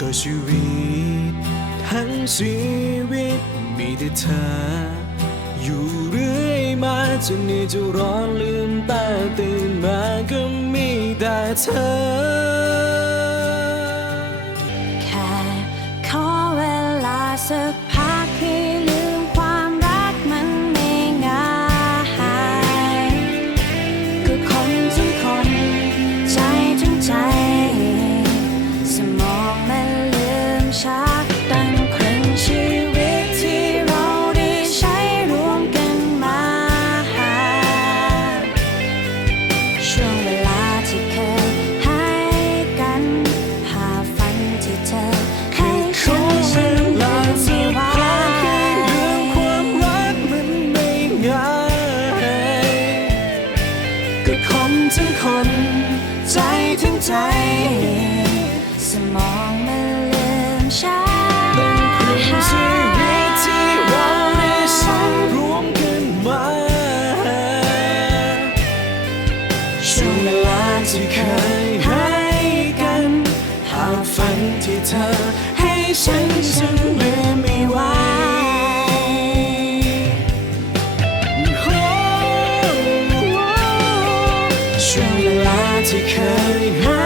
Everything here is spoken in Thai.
ก็ชีวิต ทั้งชีวิตมีแต่เธอ อยู่เรื่อยมาจนนี่จะร้อนลืมตาตื่นมาก็มีแต่เธอ แค่ขอเวลาสัก ถึงใจ สมองมันลืมช้าเป็นครึ่งชีวิตที่ราได้สร้างรมันมาช่วงเวลาที่เคยให้กัน หาฝันที่เธอให้ฉันฉันลืม take any hurt.